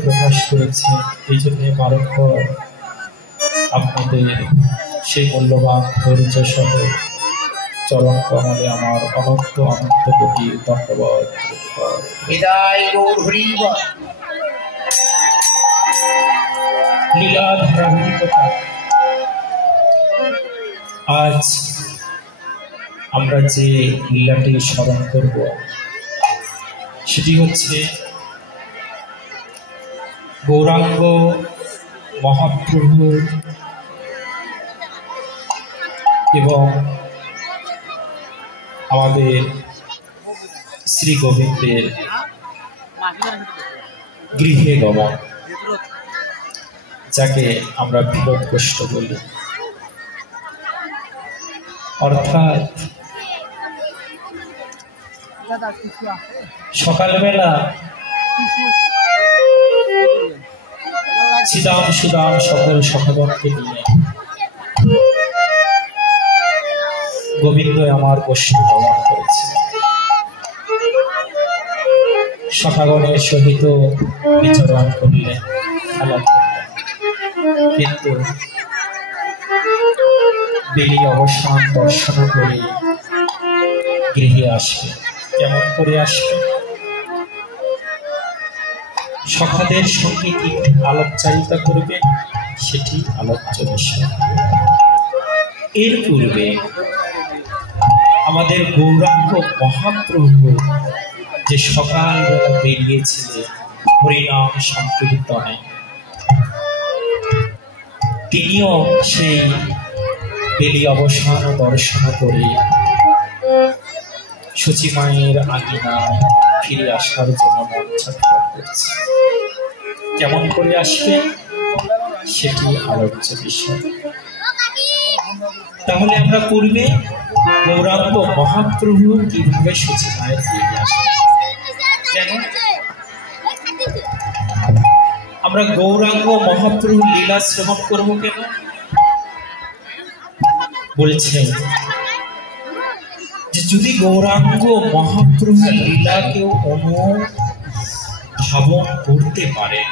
প্রকাশ করেছে। এই জন্য বারংবার আপনাদের সেই মূল্যবান ধৈর্য সহ চরণ কমলে আমার অনন্ত অনন্ত কোটি ধন্যবাদ। লীলা ধারাবাহিকতা আজ আমরা যে লীলাটি স্মরণ করব সেটি হচ্ছে গৌরাঙ্গ মহাপ্রভু এবং আমাদের শ্রী গোবিন্দের গৃহে গমন, যাকে আমরা বিরোধ কষ্ট বলি। অর্থাৎ সকালবেলা শ্রীদাম সুদাম সকল সখাগণকে নিয়ে গোবিন্দ আমার গোষ্ঠী গমন করেছে। সখাগণের সহিত বিচরণ করলেন, খেলা করলেন, কিন্তু বেলি অবসান দর্শন করে গৃহে আসবে। কেমন করে আসবে? সখাদের সঙ্গে কি আলোকচারিতা করবে, সেটি আলোচ্য বিষয়। এর পূর্বে আমাদের গৌরাঙ্গ মহাপ্রভু যে সকালবেলা বেরিয়েছিলেন হরিনাম সংকীর্তনে, তিনিও সেই বেলি অবসান দর্শন করে সচিমায়ের আঙিনায় ফিরে আসার জন্য মন ছটফট করছে। কেমন করে আসবে, সেটি আলোচ্য বিষয়। তাহলে আমরা পূর্বে গৌরাঙ্গ মহাপ্রভু কিভাবে সচিমায়ের ফিরে আসবে, কেন আমরা গৌরাঙ্গ মহাপ্রভু লীলা শ্রবণ করব, কেন বলছেন যে যদি গৌরাঙ্গ মহাপ্রভু লীলা কেউ অনুধাবন করতে পারে,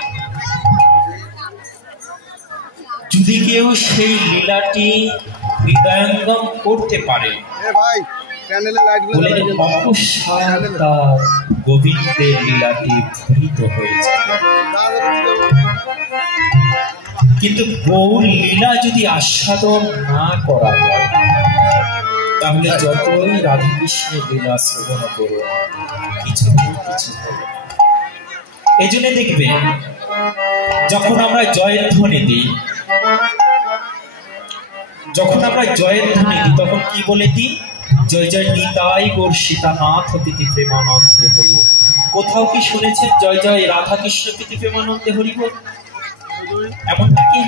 যদি কেউ সেই লীলাটি হৃদয়ঙ্গম করতে পারে, গোবিন্দের লীলাটি ভূরিত হয়েছে। কিন্তু গৌর লীলা যদি আস্বাদন না করা হয়, তাহলে যতই রাধাকৃষ্ণের লীলা শ্রবণ করুন, কিছু হবে। এই জন্য দেখবেন, যখন আমরা জয়ের ধ্বনি দিই, তখন কি বলে দিই? জয় জয় নিতাই গৌর সীতানাথ প্রীতি প্রেমানন্দে হরি। কোথাও কি শুনেছেন জয় জয় রাধাকৃষ্ণ প্রীতি প্রেমানন্দে হরি বল? এমনটা কি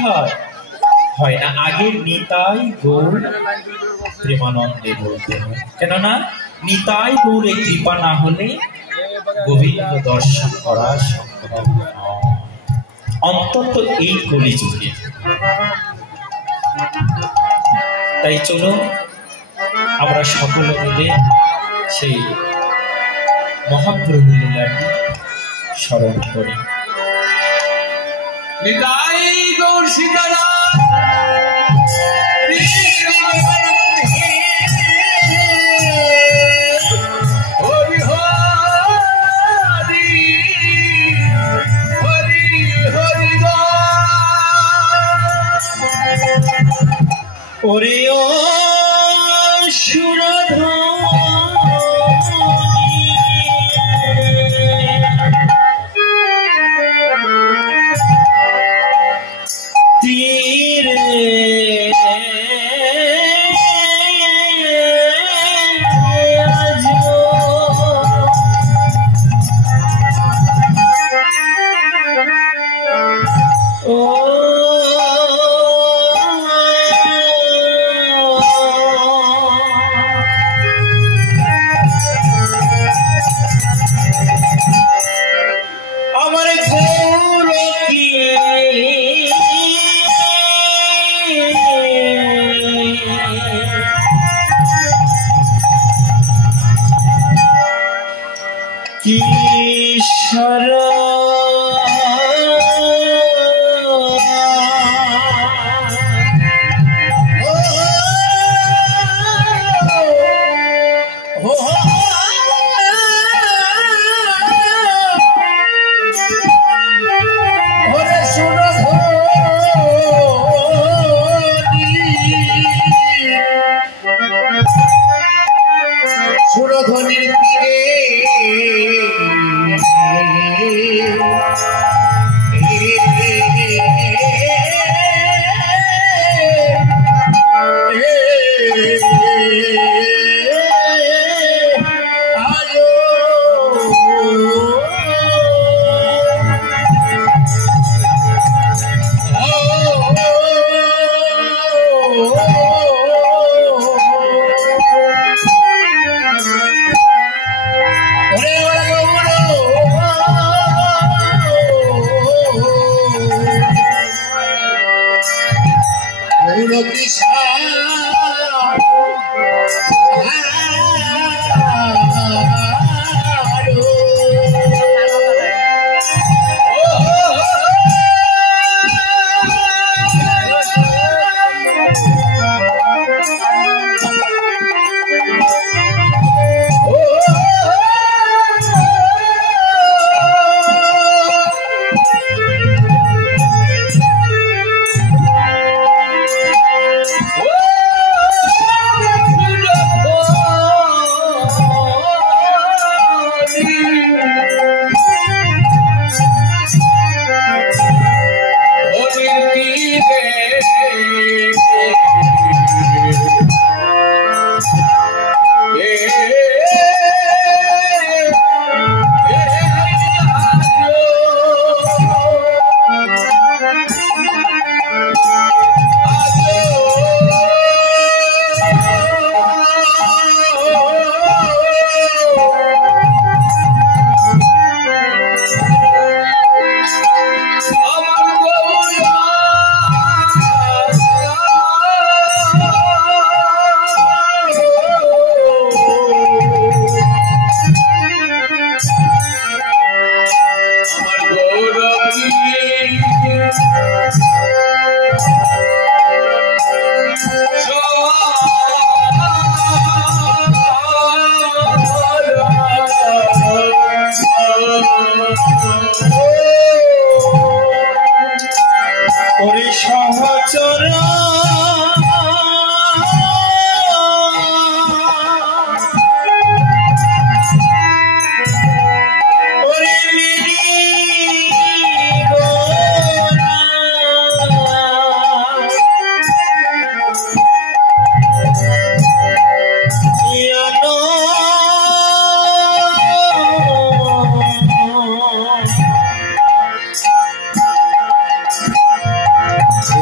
হয় না? আগে নিতাই গৌর প্রেমানন্দে বলতে হয়, কেননা নিতাই গৌরের কৃপা না হলে গোবিন্দ দর্শন করা সম্ভব নয়, অন্তত এই কলিযুগে। তাই চলুন আমরা সকলে মিলে সেই মহাপ্রভু লীলাটি স্মরণ করি। নিতাই গৌর সীতানাথ হরি হরি হরি হরি ওরে ও সুরধা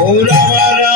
Ora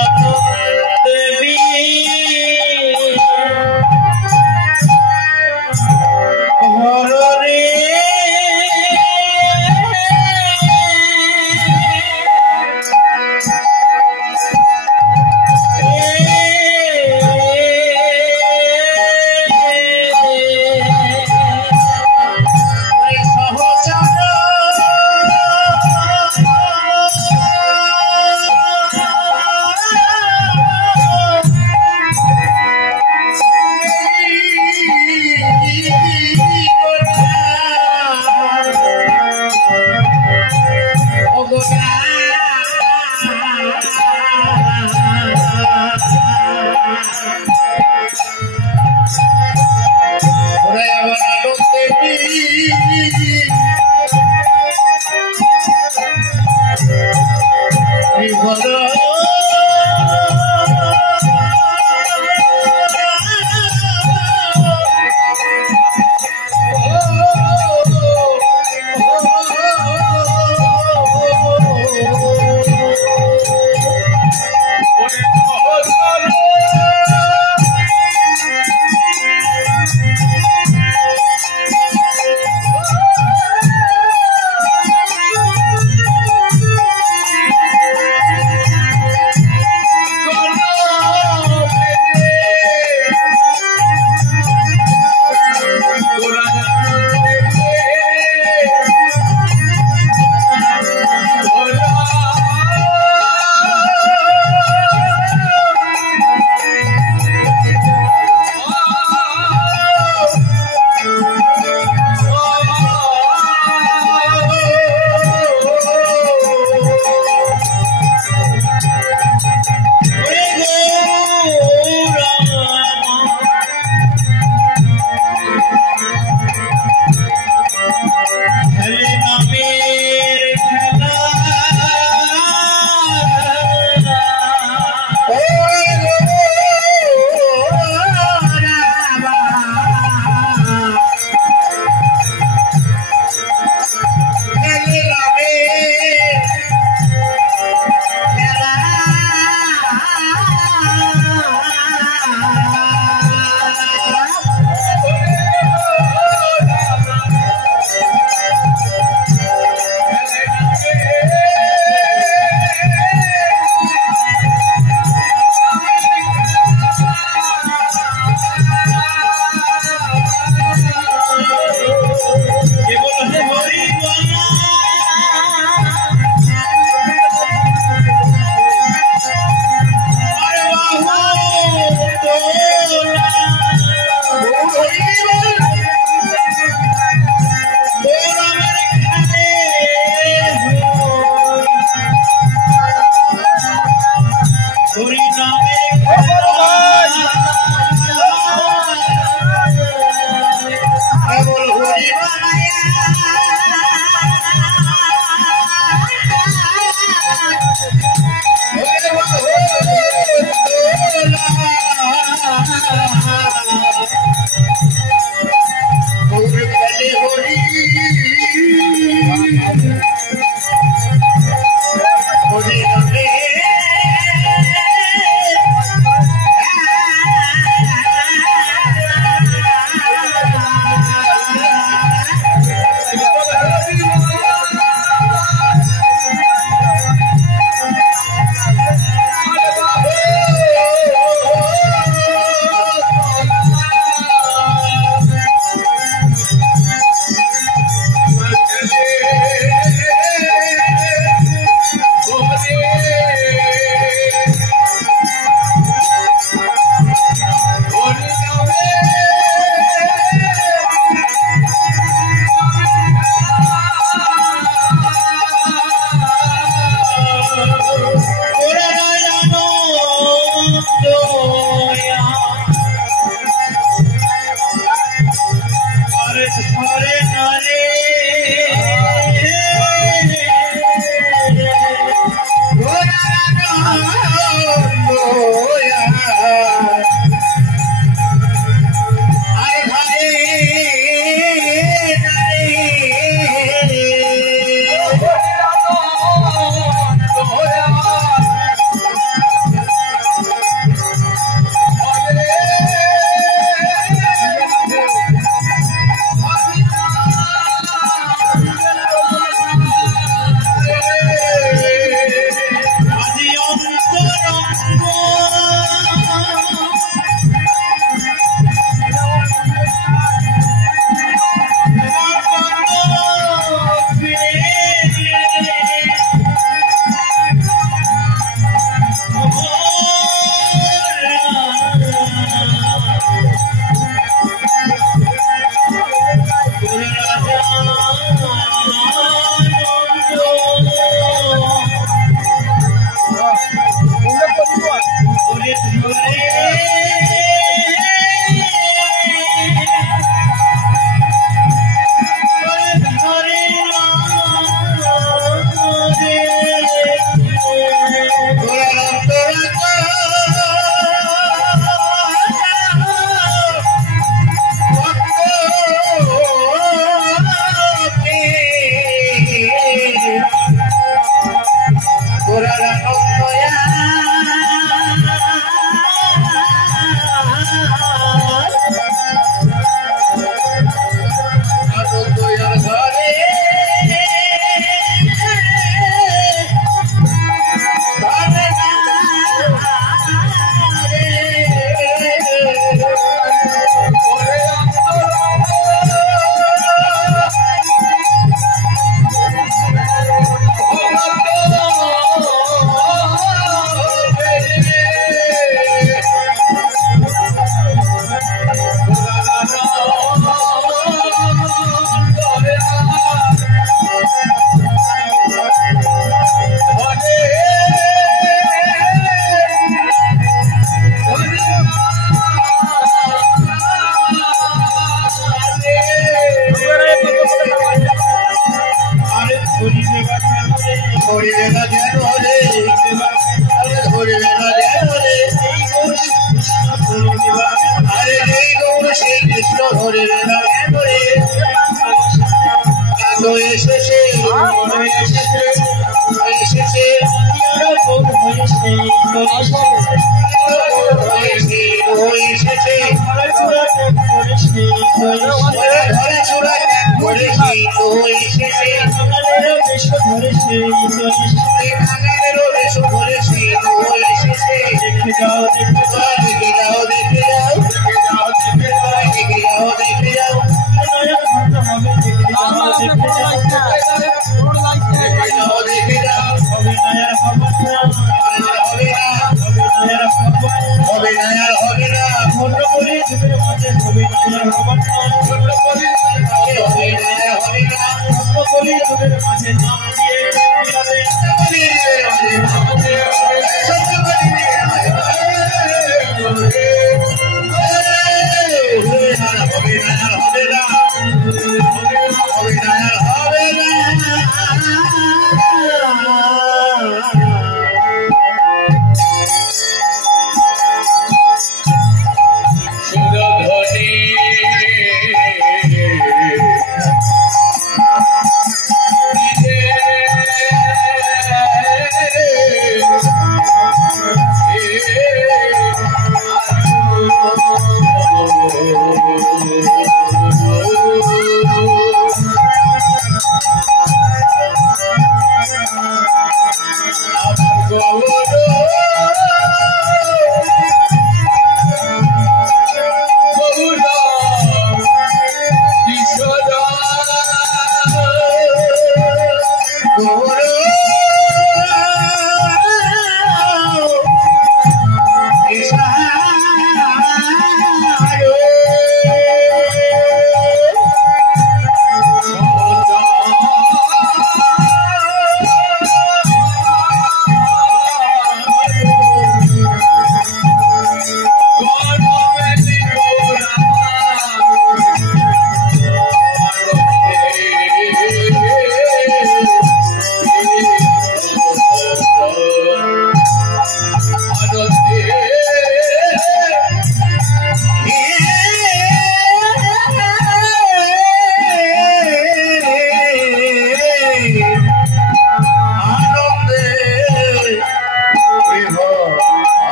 Hey!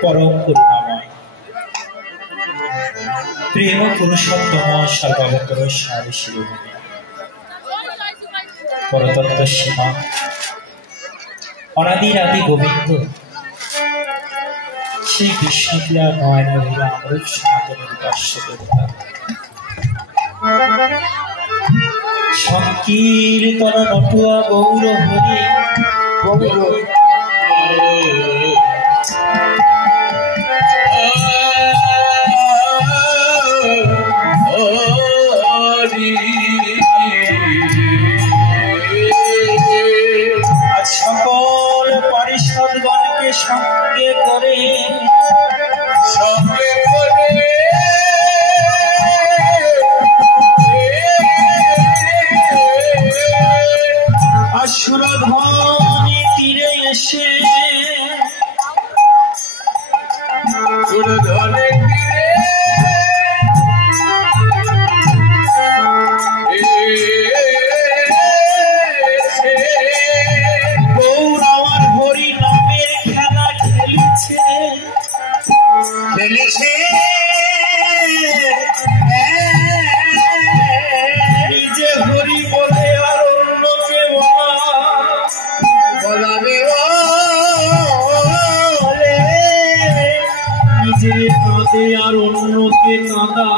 পরম করুণাময় প্রেম পুরুষোত্তম সর্বাবতার সারে শিরোমণি পরতত্ত্ব সীমা অনাদির আদি গোবিন্দ সেই বিষ্ণুপ্রিয়া নয়ন হীরা অমৃত সনাতনের উপাস্য দেবতা সংকীর্তন নটুয়া গৌর হরি গৌর সকল পরিষদগণকে সঙ্গে করে সুরধ্বনি তীরে এসে গৌর আমার হরি নামের খেলা খেলেছে নিজে হরি বলে আর অন্যকে নিজে কাঁদে আর অন্যকে কাঁদা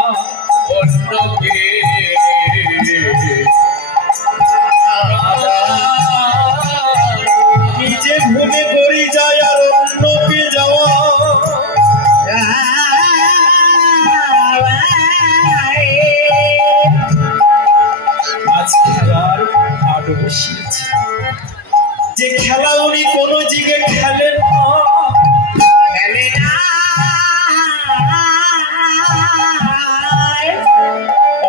নিজে ভূমে করি যায় আর অন্যকে যাওয়া আজকে আর আরো বসিয়েছে যে খেলা উনি কোন দিকে খেলেন না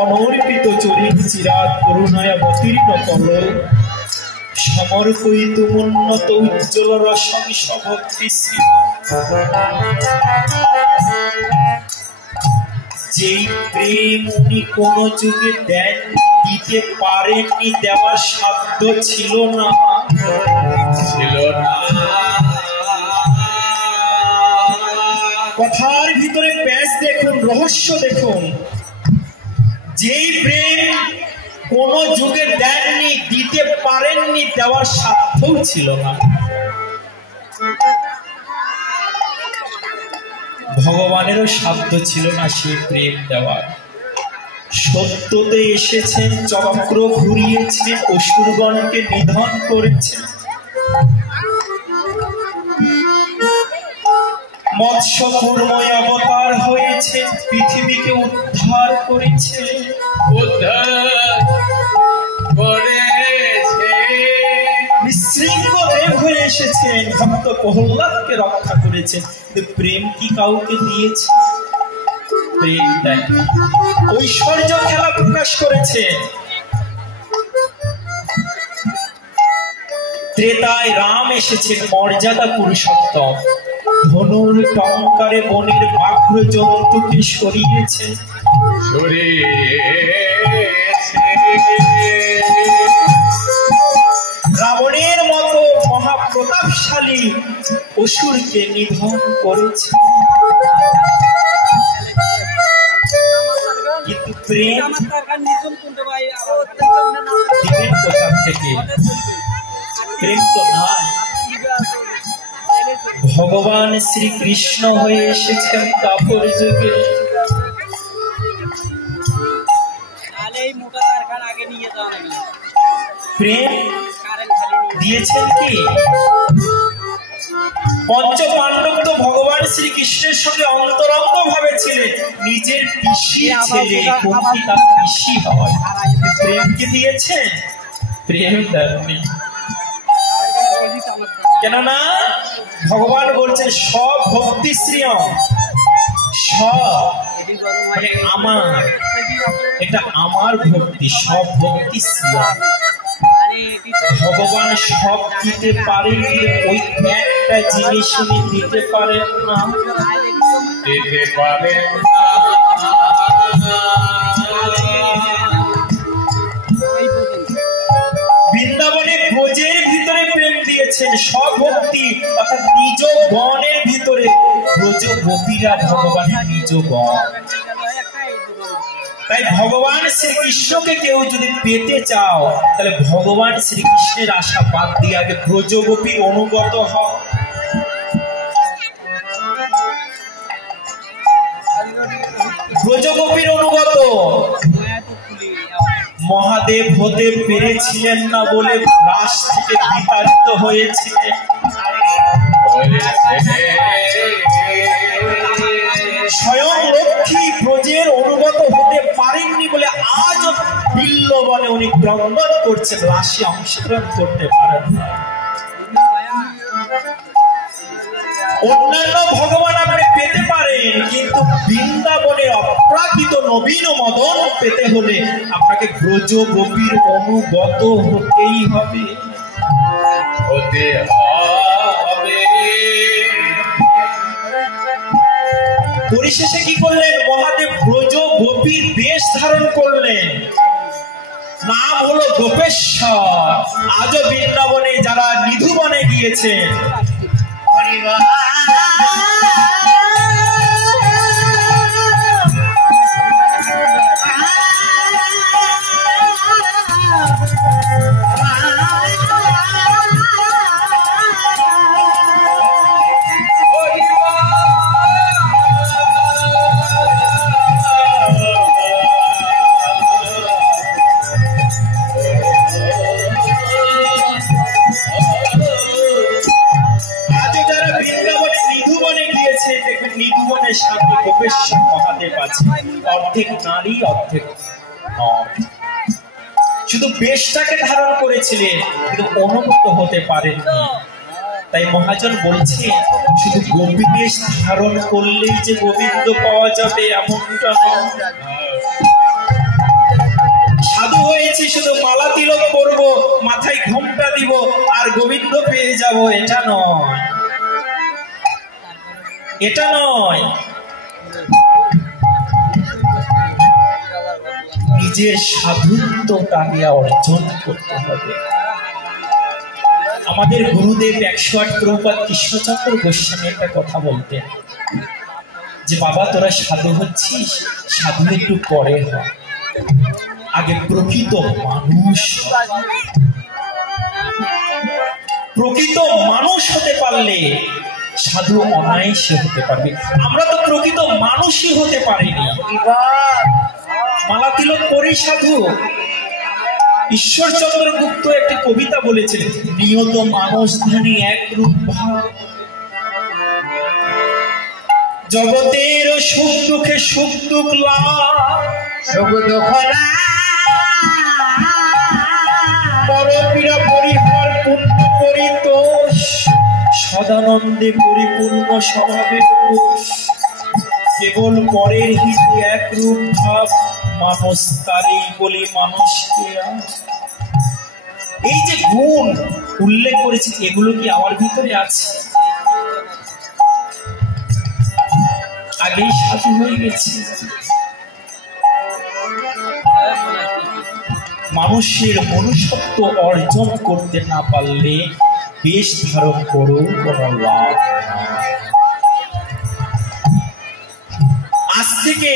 অনর্পিত চরিত চিরাত করুণায় অবতীর্ণ কর সমর্পিত উন্নত উজ্জ্বল রসং সভক্তি যেই প্রেম উনি কোন যুগে দেন দিতে পারেননি দেওয়ার সাধ্য ছিল না কথার ভিতরে প্যাঁচ দেখুন রহস্য দেখুন যেই প্রেম কোন যুগে দেননি দিতে পারেননি দেওয়ার সাধ্যও ছিল না ভগবানেরও সাধ্য ছিল না সেই প্রেম দেওয়ার সত্যতে এসেছেন চক্র ঘুরিয়েছেন অসুরগণকে নিধন করেছেন মৎস্য কূর্ময় অবতার হয়েছে পৃথিবীকে উদ্ধার করেছে নিঃশৃঙ্গ দেব হয়ে এসেছেন ভক্ত প্রহ্লাদকে রক্ষা করেছেন কিন্তু প্রেম কি কাউকে দিয়েছে প্রেম দেয় ঐশ্বর্য খেলা প্রকাশ করেছে ত্রেতায় রাম এসেছেন মর্যাদা পুরুষোত্তম ধনুর টঙ্কারে বনের বাঘ্র জন্তুকে সরিয়েছে রাবণের মতো মহাপ্রতাপশালী অসুরকে নিধন করেছে কিন্তু প্রেম দিবেন কোথা থেকে প্রেম তো নাই ভগবান শ্রীকৃষ্ণ হয়ে এসেছেন কাপড় যুগে প্রেম দিয়েছেন কি পঞ্চ পাণ্ডব তো ভগবান শ্রীকৃষ্ণের সঙ্গে অন্তরঙ্গ ভাবে ছিলেন নিজের পিসি ছেলে কুন্তি তার পিসি হয় প্রেমকে দিয়েছেন প্রেম দেননি কেননা ভগবান বলছেন সব ভক্তি শ্রিয়ম সব মানে আমার এটা আমার ভক্তি সব ভক্তি শ্রিয়ম ভগবান সব দিতে পারে ওই একটা জিনিস উনি দিতে পারেন না বৃন্দাবনে ব্রজের ভিতরে প্রেম দিয়েছেন সব ভক্তি অর্থাৎ নিজ গণের ভিতরে গোপীরা ভগবানের নিজ গণ। তাই ভগবান শ্রীকৃষ্ণকে কেউ যদি পেতে চাও তাহলে ভগবান শ্রীকৃষ্ণের আশা বাদ দিয়ে আগে ব্রজগোপীর অনুগত হও। ব্রজগোপীর অনুগত। মহাদেব হতে পেরেছিলেন না বলে রাস থেকে বিতাড়িত হয়েছিলেন। স্বয়ং লক্ষ্মী ব্রজের অনুগত হতে পারেননি বলে আজ বিল্লবনে উনি ক্রন্দন করছেন, রাশি অংশগ্রহণ করতে পারেন না। অন্যান্য ভগবান আপনি পেতে পারেন, কিন্তু বৃন্দাবনে অপ্রাকৃত নবীন মদন পেতে হলে আপনাকে ব্রজ গোপীর অনুগত হতেই হবে। পরিশেষে কি করলেন? মহাদেব ব্রজ গোপীর বেশ ধারণ করলেন, নাম হলো গোপেশ্বর। আজও বৃন্দাবনে যারা নিধুবনে গিয়েছেন সাথে গোপেশ্বর মহাদেব আছে, অর্ধেক নারী অর্ধেক নর। শুধু বেশটাকে ধারণ করেছিলেন কিন্তু অনুগত হতে পারেননি। তাই মহাজন বলছে শুধু গোপী বেশ ধারণ করলেই যে গোবিন্দ পাওয়া যাবে এমনটা নয়। সাধু হয়েছি শুধু মালা তিলক করবো, মাথায় ঘোমটা দিব আর গোবিন্দ পেয়ে যাব, এটা নয়, এটা নয়। নিজের সাধুত্বটাকে অর্জন করতে হবে। আমাদের গুরুদেব 108 প্রভুপাদ কৃষ্ণচন্দ্র গোস্বামী একটা কথা বলতেন যে বাবা তোরা সাধু হচ্ছিস, সাধু একটু পরে হয়, আগে প্রকৃত মানুষ। প্রকৃত মানুষ হতে পারলে সাধু অনায়াসে হতে পারবে। আমরা তো প্রকৃত মানুষই হতে পারিনি। মালা তিলক করি সাধু। ঈশ্বরচন্দ্র গুপ্ত একটি কবিতা বলেছিলেন, নিয়ত মানুষ ধানী এক রূপ ভাব, জগতের সুখ দুঃখে সুখ দুঃখ লাভ, পরপীড়া পরিহার পুণ্য পরিতোষ, সদানন্দে পরিপূর্ণ স্বভাবের কোষ, কেবল পরের হিতে এক রূপ ভাব, মানুষ তারই বলি মানুষকে। এই যে গুণ উল্লেখ করেছি এগুলো কি আমার ভিতরে আছে? আগেই সাধু হয়ে গেছি। মানুষের মনুষ্যত্ব অর্জন করতে না পারলে বেশ ধারণ করো কোনো লাভ। আজ থেকে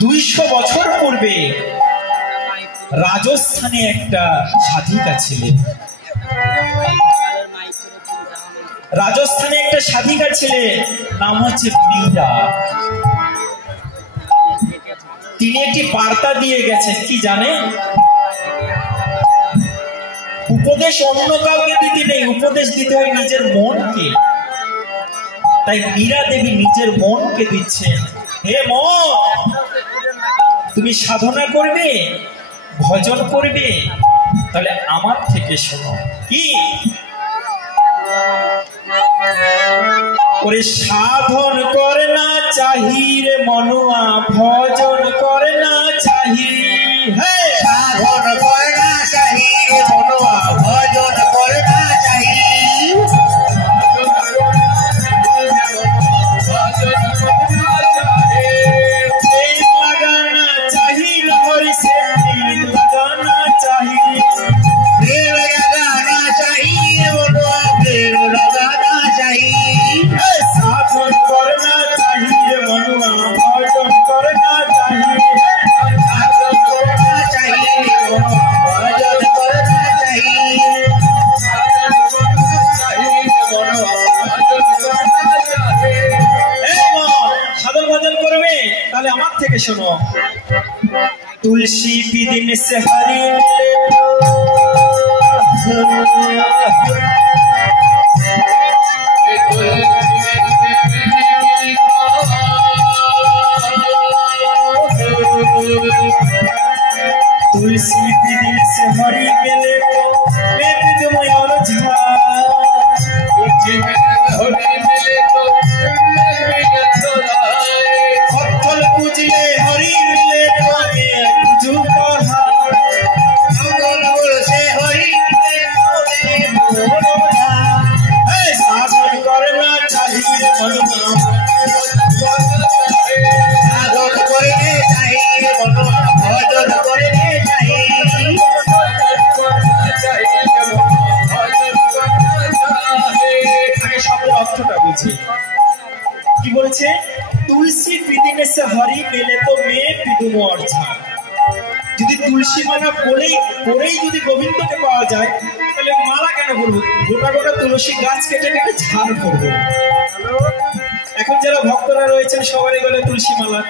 200 বছর পূর্বে রাজস্থানে একটা সাধিকা ছিলেন। রাজস্থানে একটা সাধিকা ছিলেন, নাম হচ্ছে মীরা। তিনি একটি বার্তা দিয়ে গেছেন, কি জানেন? উপদেশ অন্য কাউকে দিতে নেই, উপদেশ দিতে হয় নিজের মনকে। তাই মীরা দেবী নিজের মনকে দিচ্ছেন, হে মন, তুমি সাধনা করবে, ভজন করবে, তাহলে আমার থেকে শোনো। কি করে? সাধন করে না চাহি রে মনুয়া, ভজন করে না চাহি। সাধন করে না চাহি রে মনুয়া, ভজন করে না চাহি। लगाना चाही लहरी से लगाना चाही, प्रेम लगाना चाहिए मनुआ, प्रेम लगाना चाहिए। साधन करना তাহলে আমার থেকে শোনো। তুলসী বিদিন সে হরি तुलसी बिदिन से हरि मिले तो वेद तुम्हें और झा तुलसी हरि मिले तो फल पूजले हरि मिले तो मैं पूजू कहा से हरि साधन करना चाहिए मनुआ साधन करने चाहिए मनुआ भजन करने কি বলছে? তুলসী বিদিনে সে হরি মেলে তো মেয়ে পিদুম অর্ঝা। যদি তুলসী মালা পরেই যদি গোবিন্দকে পাওয়া যায় তাহলে মালা কেন বলবো? গোটা গোটা তুলসী গাছ কেটে কেটে ঝাড় করবো। এখন যারা ভক্তরা রয়েছেন সবারই গলে তুলসী মালা।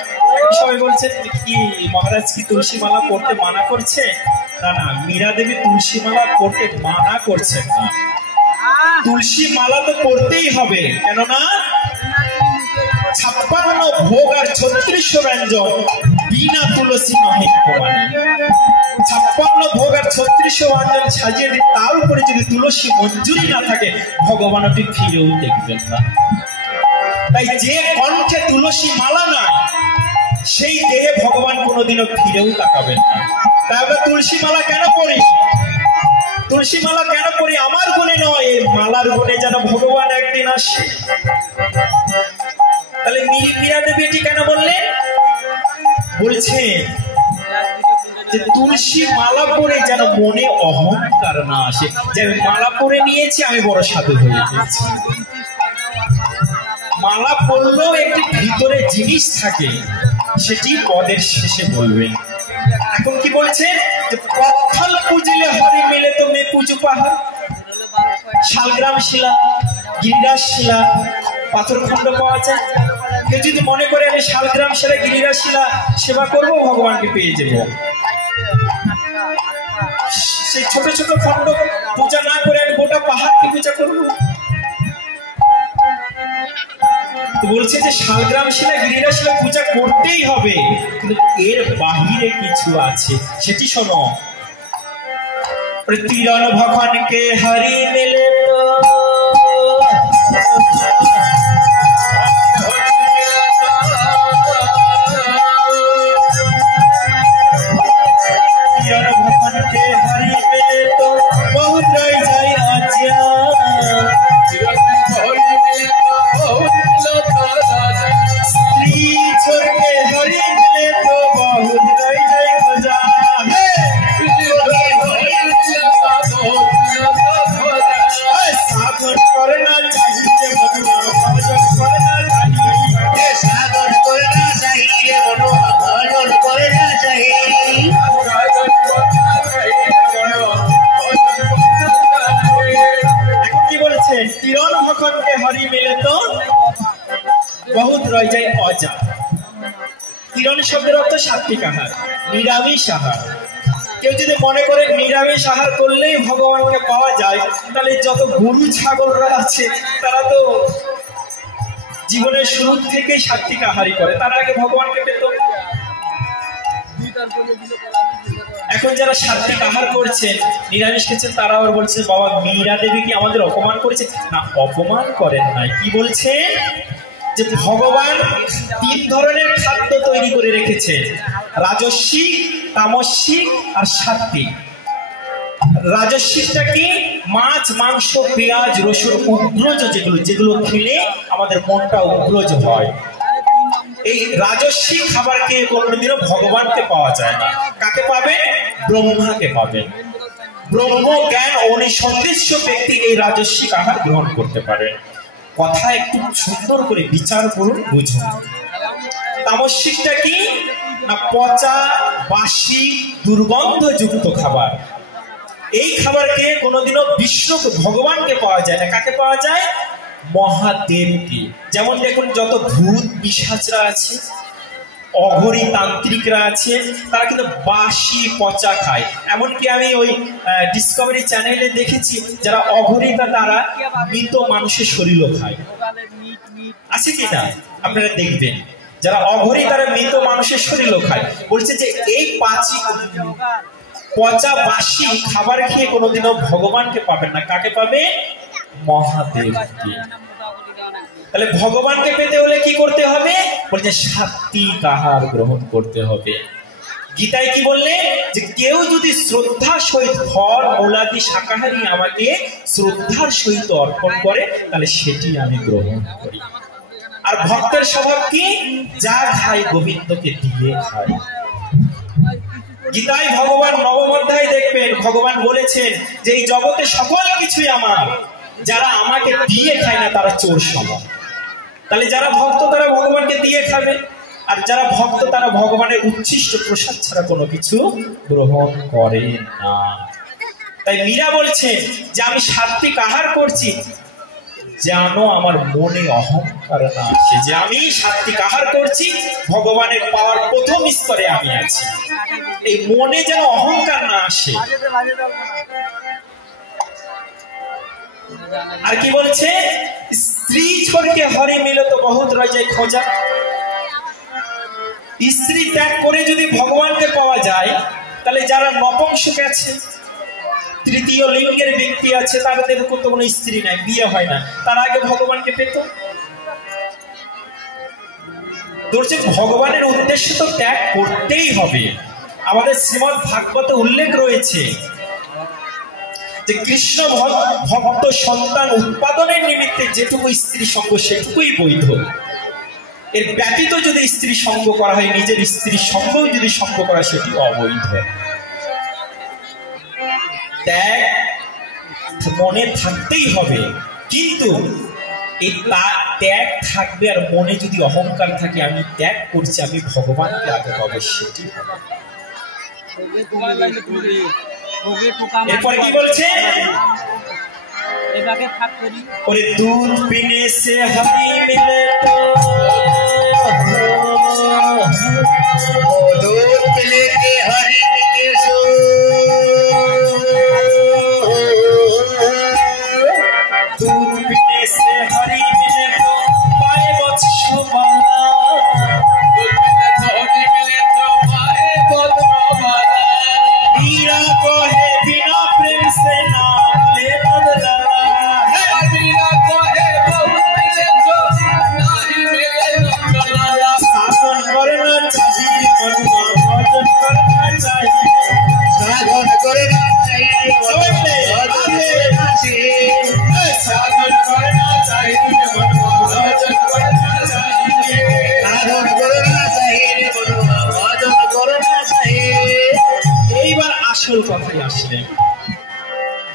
সবাই বলছেন কি মহারাজ কি তুলসী মালা পড়তে মানা করছে? না না, মীরা দেবী তুলসী মালা পড়তে মানা করছেন না। তুলসী মালা তো পড়তেই হবে, কেননা 56 ভোগ আর 3600 ব্যঞ্জন বিনা তুলসী নহে ভবানী। 56 ভোগ আর 3600 ব্যঞ্জন সাজিয়ে দিয়ে তার উপরে যদি তুলসী মঞ্জুরি না থাকে ভগবান আপনি ফিরেও দেখবেন না। তাই যে কণ্ঠে তুলসী মালা নাই সেই দেহে ভগবান কোনোদিনও ফিরেও তাকাবেন না। তাই আমরা তুলসী মালা কেন পড়ি? তুলসী মালা কেন পড়ি? আমার গুণে নয়, এই মালার গুণে যেন ভগবান একদিন আসে। তাহলে মীরা দেবী এটি কেন বললেন? বলছে যে তুলসী মালা পরে যেন মনে অহংকার না আসে, যে আমি মালা পরে নিয়েছি আমি বড় সাধু হয়ে গেছি। মালা পরলেও একটি ভিতরে জিনিস থাকে, সেটি পদের শেষে বলবেন। এখন কি বলছে? যে পথল পুজিলে হরি মিলে তো মে পুজো পাহাড়। শালগ্রাম শিলা, গিরিরাজ শিলা, পাথরখণ্ড পাওয়া যায়। কেউ যদি মনে করে আমি শালগ্রাম শিলা, গিরিরাজ শিলা সেবা করবো ভগবানকে পেয়ে যাব, সেই ছোট ছোট খণ্ড পূজা না করে আমি গোটা পাহাড়কে পূজা করবো। বলছে যে শালগ্রাম শিলা, গিরিরাজ শিলা পূজা করতেই হবে, কিন্তু এর বাহিরে কিছু আছে, সেটি শোনো। তিরণ ভখনকে হরি মিলে তো তিরণ ভখনকে হরি মিলে তো বহুত রই যায় আজ্ঞা। स्त्री छोड़ के हरि मिले तो बहुत रह जाए मजा। साधन करना चाहिए मनुआ भजन करना चाहिए। साधन करना चाहिए मनुआ भजन करना चाहिए। এখন কি বলছেন? তিরণ ভখনকে হরি মিলে তো বহুত রয়ে যায় অজা। কিরণ শব্দের অর্থ সাত্বিক আহার, নিরামিষ আহার। কেউ যদি মনে করে নিরামিষ আহার করলেই ভগবানকে পাওয়া যায়, তাহলে যত গরু ছাগলরা আছে তারা তো জীবনের শুরু থেকেই সাত্বিক আহারই করে, তারা আগে ভগবানকে পেত। এখন যারা সাত্বিক আহার করছেন, নিরামিষ খেয়েছেন, তারা আবার বলছে বাবা মীরা দেবী কি আমাদের অপমান করেছে? না, অপমান করেন নাই। কি বলছে? যে ভগবান 3 ধরনের খাদ্য তৈরি করে রেখেছেন, রাজস্বিক, তামসিক আর সাত্বিক। রাজস্বিকটা কি? মাছ, মাংস, পেঁয়াজ, রসুন, উগ্রজ, যেগুলো খেলে আমাদের মনটা উগ্রজ হয়। এই রাজস্বিক খাবারকে কোনোদিনও ভগবানকে পাওয়া যায় না। কাকে পাবেন? ব্রহ্মাকে পাবেন। ব্রহ্ম জ্ঞান অনিসন্দেশ্য ব্যক্তি এই রাজস্বিক আহার গ্রহণ করতে পারেন। কথা একটু সুন্দর করে বিচার করুন, বুঝুন। তামসিকটা কি? না পচা, বাসি, দুর্গন্ধযুক্ত খাবার। এই খাবারকে কোনোদিনও বিষ্ণু ভগবানকে পাওয়া যায় না। কাকে পাওয়া যায়? মহাদেবকে। যেমন দেখুন যত ভূত পিশাচরা আছে অঘরী তান্ত্রিকরা আছে, তারা কিন্তু বাসি পচা খায়। এমনকি আমি ওই ডিসকভারি চ্যানেলে দেখেছি যারা অঘরীতা তারা মৃত মানুষের শরীরও খায়, আছে কি না? আপনারা দেখবেন যারা অঘরী তারা মৃত মানুষের শরীরও খায়। বলছে যে এই পচা বাসি খাবার খেয়ে কোনোদিনও ভগবানকে পাবেন না। কাকে পাবে? মহাদেবকে। তাহলে ভগবানকে পেতে হলে কি করতে হবে? বলছে সাত্বিক আহার গ্রহণ করতে হবে। গীতায় কি বললে? যে কেউ যদি শ্রদ্ধার সহিত ফল মূলাদি শাকাহারী আমাকে শ্রদ্ধার সহিত অর্পণ করে তাহলে সেটি আমি গ্রহণ করি। আর ভক্তের স্বভাব কি? যা খায় গোবিন্দকে দিয়ে খায়। গীতায় ভগবান নবম অধ্যায় দেখবেন ভগবান বলেছেন যে এই জগতে সকল কিছুই আমার, যারা আমাকে দিয়ে খায় না তারা চোর সমান। তাহলে যারা ভক্ত তারা ভগবানকে দিয়ে খাবে, আর যারা ভক্ত তারা ভগবানের উচ্ছিষ্ট প্রসাদ ছাড়া কোনো কিছু গ্রহণ করে না। তাই মীরা বলছে যে আমি সাত্বিক আহার করছি যেন আমার মনে অহংকার না আসে, যে আমি সাত্বিক আহার করছি, ভগবানের পাওয়ার প্রথম স্তরে আমি আছি, এই মনে যেন অহংকার না আসে। আর কি বলছে? স্ত্রী ছোড়কে হরি মিলে তো বহুত রয়ে খোঁজা। স্ত্রী ত্যাগ করে যদি ভগবানকে পাওয়া যায় তাহলে যারা নপুংসক আছে, তৃতীয় লিঙ্গের ব্যক্তি আছে, তাদের তো কোনো স্ত্রী নাই, বিয়ে হয় না, তার আগে ভগবানকে পেত। ভগবানের উদ্দেশ্য তো ত্যাগ করতেই হবে। আমাদের শ্রীমদ্ ভাগবতে উল্লেখ রয়েছে যে কৃষ্ণ ভক্ত সন্তান উৎপাদনের নিমিত্তে যেটুকু স্ত্রী সঙ্গ সেটুকুই বৈধ। এর ব্যতীত যদি স্ত্রী সঙ্গ করা হয়, নিজের স্ত্রী সঙ্গ যদি সঙ্গ করা সেটি অবৈধ। ত্যাগ মনে থাকতেই হবে, কিন্তু এই ত্যাগ থাকবে আর মনে যদি অহংকার থাকে আমি ত্যাগ করছি, আমি ভগবানকে আগে পাবো, সেটি হবে। এরপরে কি বলছে? ওরে দুধ পিনে সে হরি মিলে তো, दूध पिले के हरि मिले सो, दूध पीने से हरि मिले तो पाए बत्सुमाला, हरि मिले तो पाए बत्सुमाला, मीरा कहे बिना प्रेम से नाम ले बदलाला, मीरा कहे बहुत मिले तो नहीं मिले बदलाला, साधन करना चाहिए, करना भजन करना चाहिए, साधन करना चाहिए, साधन करना चाहिए, भजन करना चाहिए, साधन करना चाहिए, भजन करना चाहिए। এইবার আসল কথাই আসলে,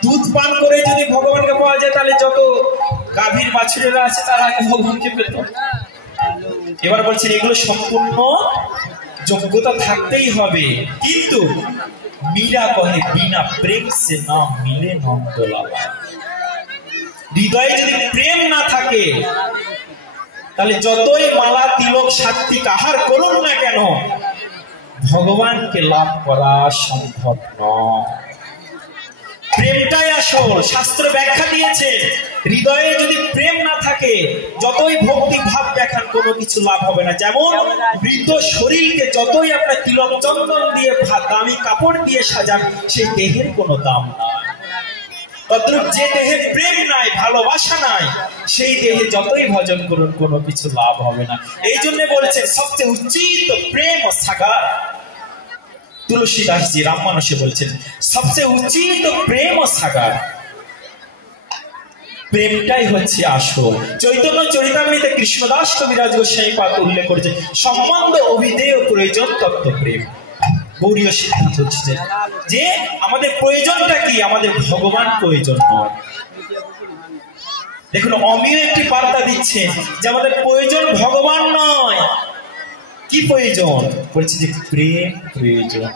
দুধ পান করে যদি ভগবানকে পাওয়া যায় তাহলে যত গাভীর বাছুরেরা আছে তারা আগে ভগবানকে পেত। এবার বলছেন এগুলো সম্পূর্ণ যোগ্যতা থাকতেই হবে, কিন্তু মীরা কহে বিনা প্রেম সে না মিলে নন্দলালা। হৃদয়ে যদি প্রেম না থাকে তাহলে যতই মালা তিলক সাত্বিক আহার করুন না কেন ভগবানকে লাভ করা সম্ভব নয়। প্রেমটাই আসল। শাস্ত্র ব্যাখ্যা দিয়েছে হৃদয়ে যদি প্রেম না থাকে যতই ভক্তি ভাব দেখান কোনো কিছু লাভ হবে না। যেমন মৃত শরীরকে যতই আপনার তিলক চন্দন দিয়ে দামি কাপড় দিয়ে সাজান সেই দেহের কোনো দাম নাই। তদ্রূপ যে দেহে প্রেম নাই, ভালোবাসা নাই, সেই দেহে যতই ভজন করুন কোনো কিছু লাভ হবে না। এই জন্য বলেছেন সবচেয়ে উচিত প্রেম ও সাগর। তুলসীদাসজি রামমানসে বলছেন সবচেয়ে উচিত প্রেম ও সাগর। প্রেমটাই হচ্ছে আসল। চৈতন্য চরিতামৃতে কৃষ্ণদাস কবিরাজ গোস্বামী পাদ উল্লেখ করেছে সম্বন্ধ অভিধেয় প্রয়োজন তত্ত্ব প্রেম। গৌড়ীয় সিদ্ধান্ত হচ্ছে যে আমাদের প্রয়োজনটা কি? আমাদের ভগবান প্রয়োজন নয়। দেখুন অমিয় একটি বার্তা দিচ্ছে যে আমাদের প্রয়োজন ভগবান নয়। কি প্রয়োজন? বলছে যে প্রেম প্রয়োজন।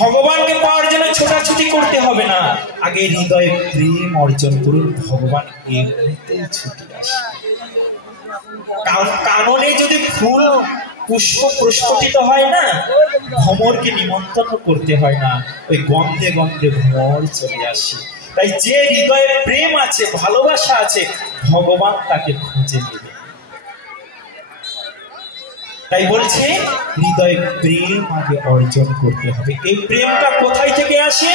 ভগবানকে পাওয়ার জন্য ছোটাছুটি করতে হবে না, আগে হৃদয়ে প্রেম অর্জন করুন, ভগবান এমনিতেই ছুটে আসে। কারণ কাননে যদি ফুল পুষ্প প্রস্ফুটিত হয় না, ভ্রমরকে নিমন্ত্রণ করতে হয় না, ওই গন্ধে গন্ধে ভ্রমর চলে আসে। তাই যে হৃদয়ে প্রেম আছে, ভালোবাসা আছে, ভগবান তাকে খুঁজে নেবে। তাই বলছে হৃদয়ে প্রেম আগে অর্জন করতে হবে। এই প্রেমটা কোথায় থেকে আসে?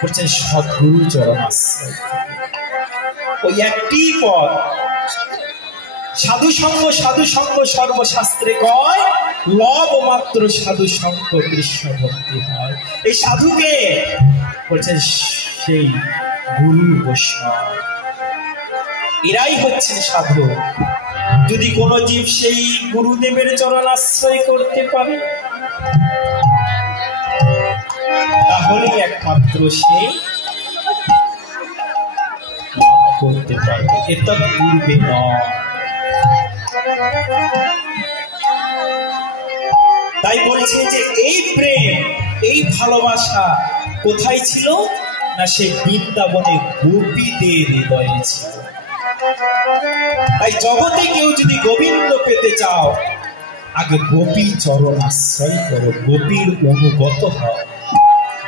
বলছেন সদ্গুরু চরণাশ্রয়। ওই একটি পথ, সাধু সঙ্গ সাধু সঙ্গ সর্বশাস্ত্রে কয়, লব মাত্র সাধু সঙ্গ কৃষ্ণ ভক্তি হয়। এই সাধুকে বলছেন সেই গুরু বৈষ্ণব, এরাই হচ্ছেন সাধু। যদি কোন জীব সেই গুরুদেবের চরণ আশ্রয় করতে পারে, তাহলে একমাত্র সে করতে পারবে, এটা পূর্বে নয়। তাই বলছে যে এই প্রেম, এই ভালোবাসা কোথায় ছিল না, সেই বৃন্দাবনে গোপীদের হৃদয়ে ছিল। তাই জগতে কেউ যদি গোবিন্দ পেতে চাও, আগে গোপী চরণ আশ্রয় করো, গোপীর অনুগত হও।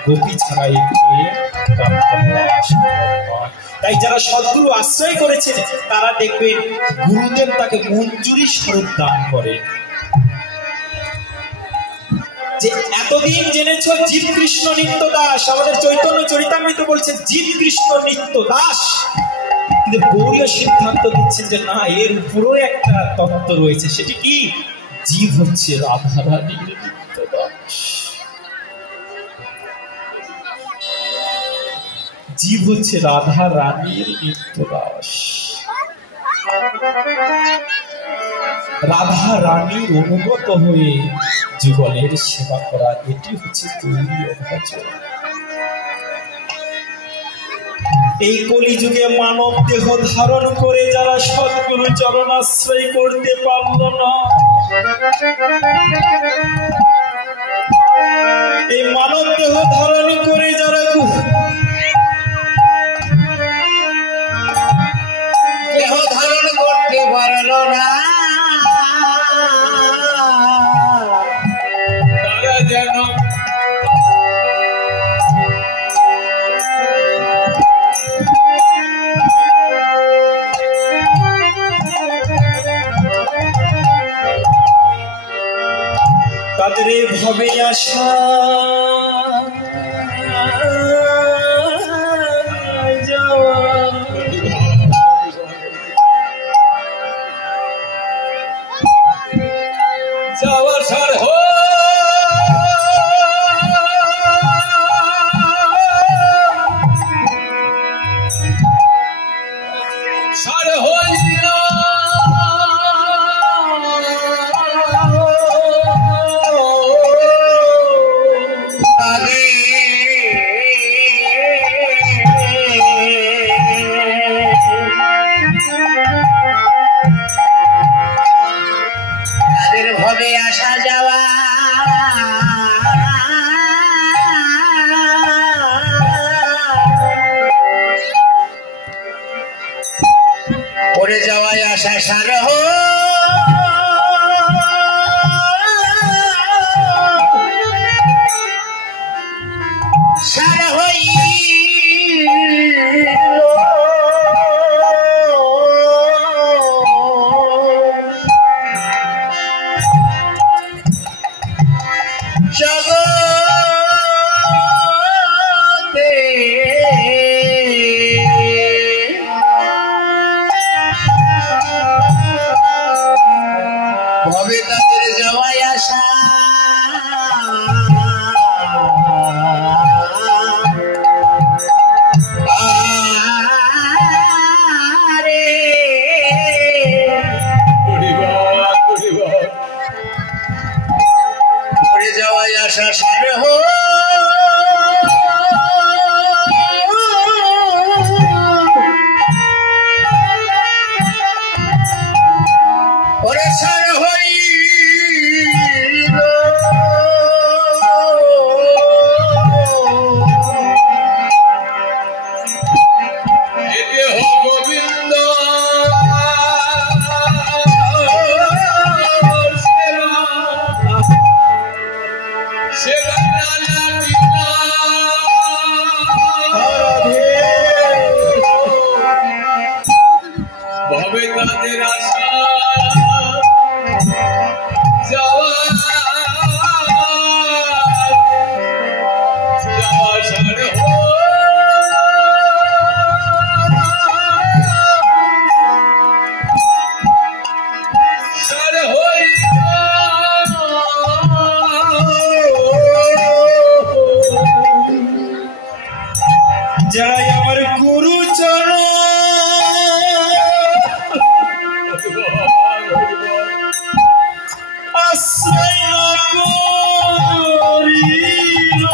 গোপী ছাড়া তাই যারা সদ্গুরু আশ্রয় করেছেন, তারা দেখবেন গুরুদেব তাকে মঞ্জুরি স্বরূপ দান করে। যে এতদিন জেনেছ জীব কৃষ্ণ নিত্য দাস, আমাদের চৈতন্য চরিতামৃত বলছেন জীব কৃষ্ণ নিত্য দাস, কিন্তু গৌড়ীয় সিদ্ধান্ত দিচ্ছেন যে না, এর উপরও একটা তত্ত্ব রয়েছে। সেটি কি? জীব হচ্ছে রাধা রানীর নিত্য দাস। জীব হচ্ছে রাধা রানীর নিত্য দাস। রাধা রানীর অনুগত হয়ে যুগলের সেবা করা, এটি হচ্ছে গৌড়ীয় ভজন। এই কলিযুগে মানব দেহ ধারণ করে যারা সদ্গুরু চরণ আশ্রয় করতে পারল না, এই মানব দেহ ধারণ করে যারা দেহ ধারণ করতে পারল না, তারা যেন তাদের ভাবে আসা যাওয়ার সার হইল তাদের ভাবে আসা যাওয়া পড়ে যাওয়ায় আসা সার সারা হইল জগতে ভবে তাদের যাওয়ায় আসা পড়ে যাওয়ায় আসা সার ওরে সার হইল গোবিন্দ সেবা ভাবে তাদের আশা যাওয়া সার যাই আমার গুরুচরণ আশ্রয় করিল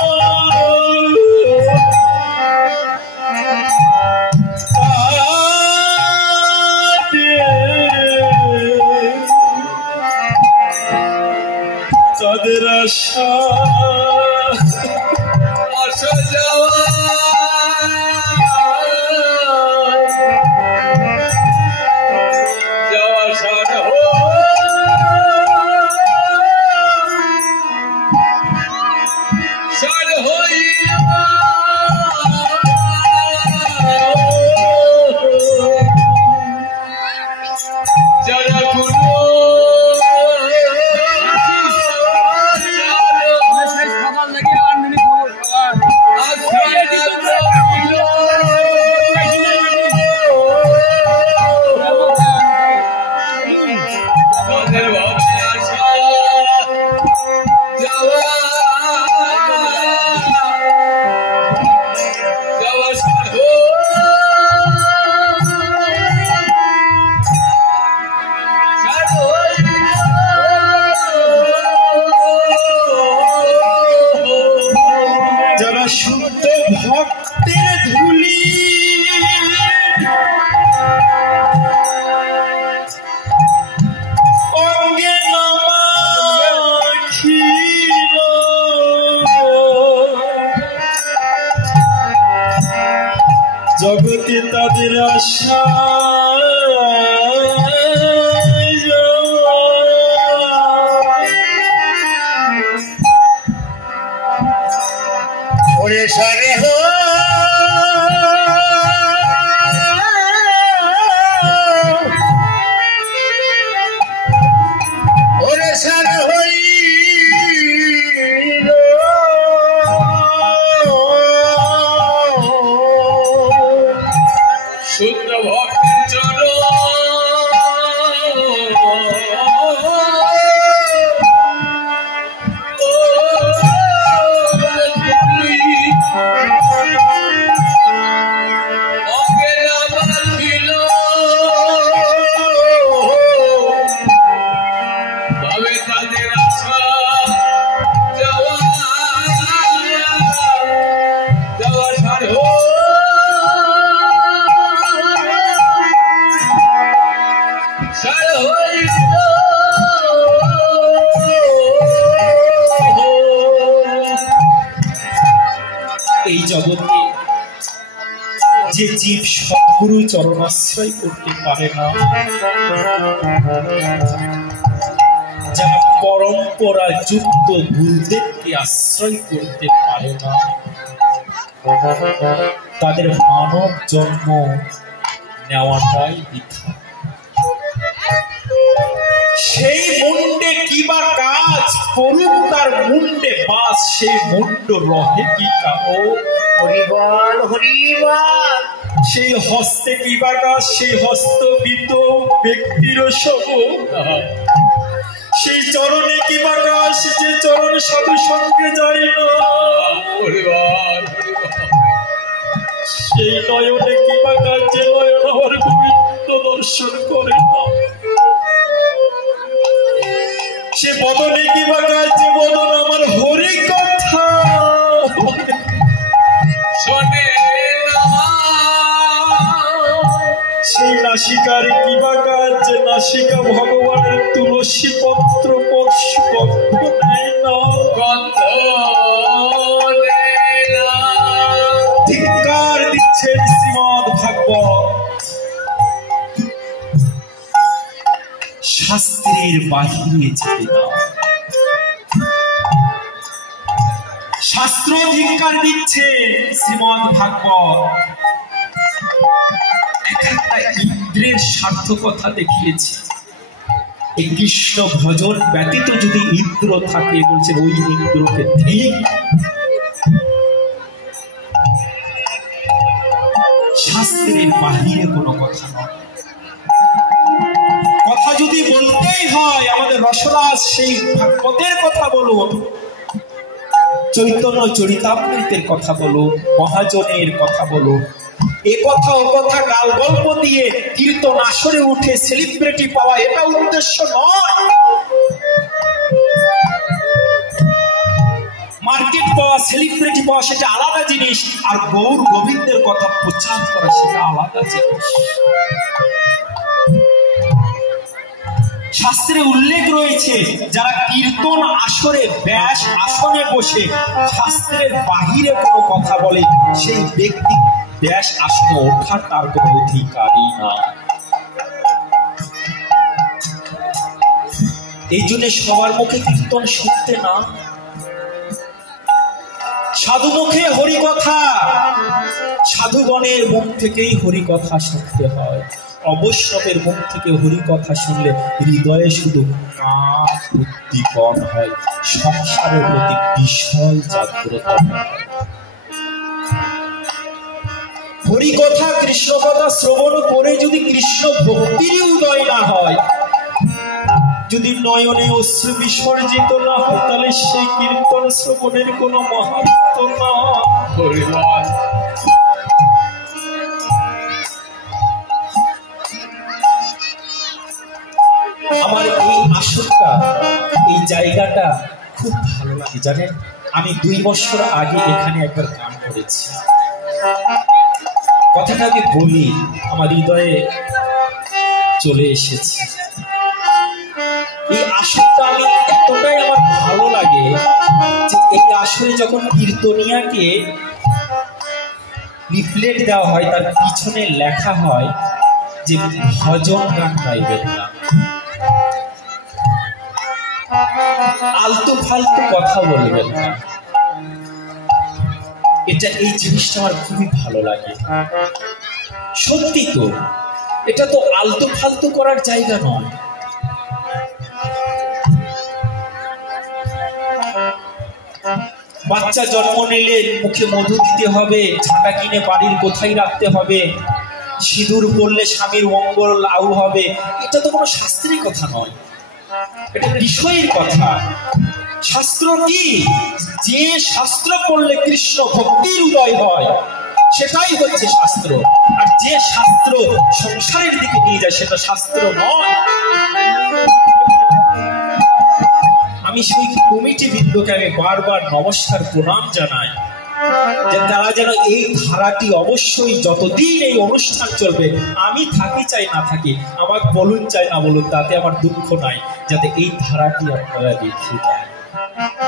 তাদের আশা আশা যাওয়া শুদ্ধ ভক্তের ধুলি অঙ্গে নামাখিল জগতে তাদের আশা সারে হো ওরে সারে হই শুদ্ধ ভক্তের চরণ এই জগতে যে জীব সদ্গুরু চরণাশ্রয় করতে পারে না, যারা পরম্পরা যুক্ত গুরুদেবকে আশ্রয় করতে পারে না, তাদের মানব জন্ম নেওয়াটাই বৃথা। সেই মুন্ডে কিবা কাজ করুক, তার মুন্ডে বাস, সেই মুন্ড রহে কি কারো হরিবল হরিবল। সেই হস্তে কিবা কাজ, সেই হস্তবিত ব্যক্তির সব, সেই চরণে কিবা কাজ, যে চরণ সাধু সঙ্গে যায় না। সেই নয়নে কিবা কাজ, যে নয়ন আমার গোবিন্দ দর্শন করে না। সে বদনে কিবা কাজ, যে বদন আমার হরি কথা শোনে না। সেই নাসিকার কিবা কাজ, যে নাসিকা ভগবানের তুলসী পত্র স্পর্শ নেয় না। ধিক্কার দিচ্ছেন শ্রীমদ্ ভাগবত। শাস্ত্রের বাহিরে যেতে দাও। শাস্ত্র ধিক্কার দিচ্ছে শ্রীমদ্ ভাগবত। একটা ইন্দ্রের সার্থকতা দেখিয়েছে। এই কৃষ্ণ ভজন ব্যতীত যদি ইন্দ্র থাকে, বলছেন ওই ইন্দ্রকে ঠিক। শাস্ত্রের বাহিরে কোনো কথা নয়। কথা যদি বলতেই হয়, আমাদের রসরাজ সেই ভাগবতের কথা বলুন, চৈতন্য চরিতামৃতের কথা বলুন, মহাজনের কথা বলুন। এ কথা ও কথা গাল গল্প দিয়ে কীর্তন আসরে উঠে সেলিব্রিটি পাওয়া এটা উদ্দেশ্য নয়। মার্কেট পাওয়া, সেলিব্রিটি পাওয়া সেটা আলাদা জিনিস, আর গৌর গোবিন্দের কথা প্রচার করা সেটা আলাদা জিনিস। শাস্ত্রে উল্লেখ রয়েছে, যারা কীর্তন আসরে ব্যাস আসনে বসে শাস্ত্রের বাহিরে কোনো কথা বলে, সেই ব্যক্তি ব্যাস আসনে ওঠার তার কোনো অধিকারই না। এই জন্য সবার মুখে কীর্তন শুনতে না, সাধু মুখে হরিকথা, সাধুগণের মুখ থেকেই হরিকথা শুনতে হয়। অবৈষ্ণবের মুখ থেকে হরিকথা শুনলে হৃদয়ে শুধু কাম উদ্দীপন হয়, সংসারের প্রতি বিশাল জাগ্রত হয়। হরিকথা কৃষ্ণ কথা শ্রবণ করে যদি কৃষ্ণ ভক্তিরই উদয় না হয়, যদি নয়নে অশ্রু বিসর্জিত না হয়, তাহলে সেই কীর্তন শ্রবণের কোনো মহত্ব না। আমার এই আসরটা, এই জায়গাটা খুব ভালো লাগে জানেন। আমি 2 বছর আগে এখানে একবার গান করেছি। কথাটা আমি বলি, আমার হৃদয়ে চলে এসেছে। এই আসরটা আমি এতটাই আমার ভালো লাগে যে এই আসরে যখন কীর্তনিয়াকে লিফলেট দেওয়া হয়, তার পিছনে লেখা হয় যে ভজন গান গাইবেন না, আলতু ফালতু কথা বলবেন না। এটা, এই জিনিসটা আমার খুবই ভালো লাগে। সত্যি তো, এটা তো আলতু ফালতু করার জায়গা নয়। বাচ্চা জন্ম নিলে মুখে মধু দিতে হবে, ছাতা কিনে বাড়ির কোথায় রাখতে হবে, সিঁদুর পড়লে স্বামীর মঙ্গল লাউ হবে, এটা তো কোনো শাস্ত্রের কথা নয়, এটা বিষয়ের কথা। শাস্ত্র কি? যে শাস্ত্র পড়লে কৃষ্ণ ভক্তির উদয় হয় সেটাই হচ্ছে শাস্ত্র, আর যে শাস্ত্র সংসারের দিকে নিয়ে যায় সেটা শাস্ত্র নয়। আমি সেই কমিটি বৃন্দকে আমি বারবার নমস্কার প্রণাম জানাই যে তারা যেন এই ধারাটি অবশ্যই যতদিন এই অনুষ্ঠান চলবে, আমি থাকি চাই না থাকি, আমার বলুন চাই না বলুন, তাতে আমার দুঃখ নাই, যাতে এই ধারাটি আপনারা রেখে দেন।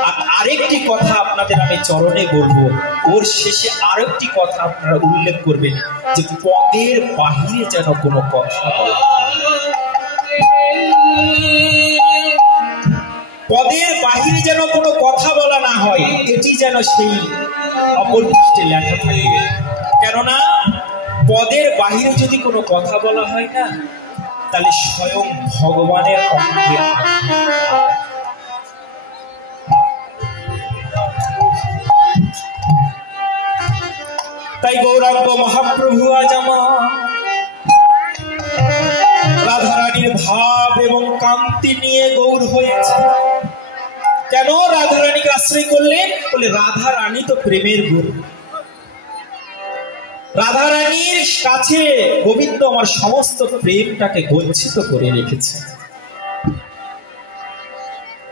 আর আরেকটি কথা আপনাদের আমি চরণে বলবো, ওর শেষে আরেকটি কথা আপনারা উল্লেখ করবেন যে পদের বাহিরে যেন কোনো কথা বলা, পদের বাহিরে যেন কোনো কথা বলা না হয়, এটি যেন সেই অপর পৃষ্ঠে লেখা থাকে। কেননা পদের বাহিরে যদি কোনো কথা বলা হয় না, তাহলে স্বয়ং ভগবানের অঙ্গে তাই গৌরাঙ্গ মহাপ্রভু আজ আমার রাধারানীর ভাব এবং কান্তি নিয়ে গৌর হয়েছে। কেন রাধারানীকে আশ্রয় করলেন? বলে রাধারানী তো প্রেমের গুরু, রাধারানীর কাছে গোবিন্দ আমার সমস্ত প্রেমটাকে গচ্ছিত করে রেখেছে।